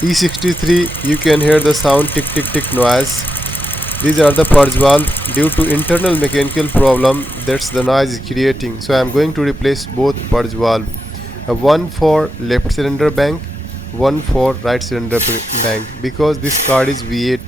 E63, you can hear the sound tick tick tick noise. These are the purge valve. Due to internal mechanical problem, that's the noise is creating. So I am going to replace both purge valve, one for left cylinder bank, one for right cylinder bank, because this card is V8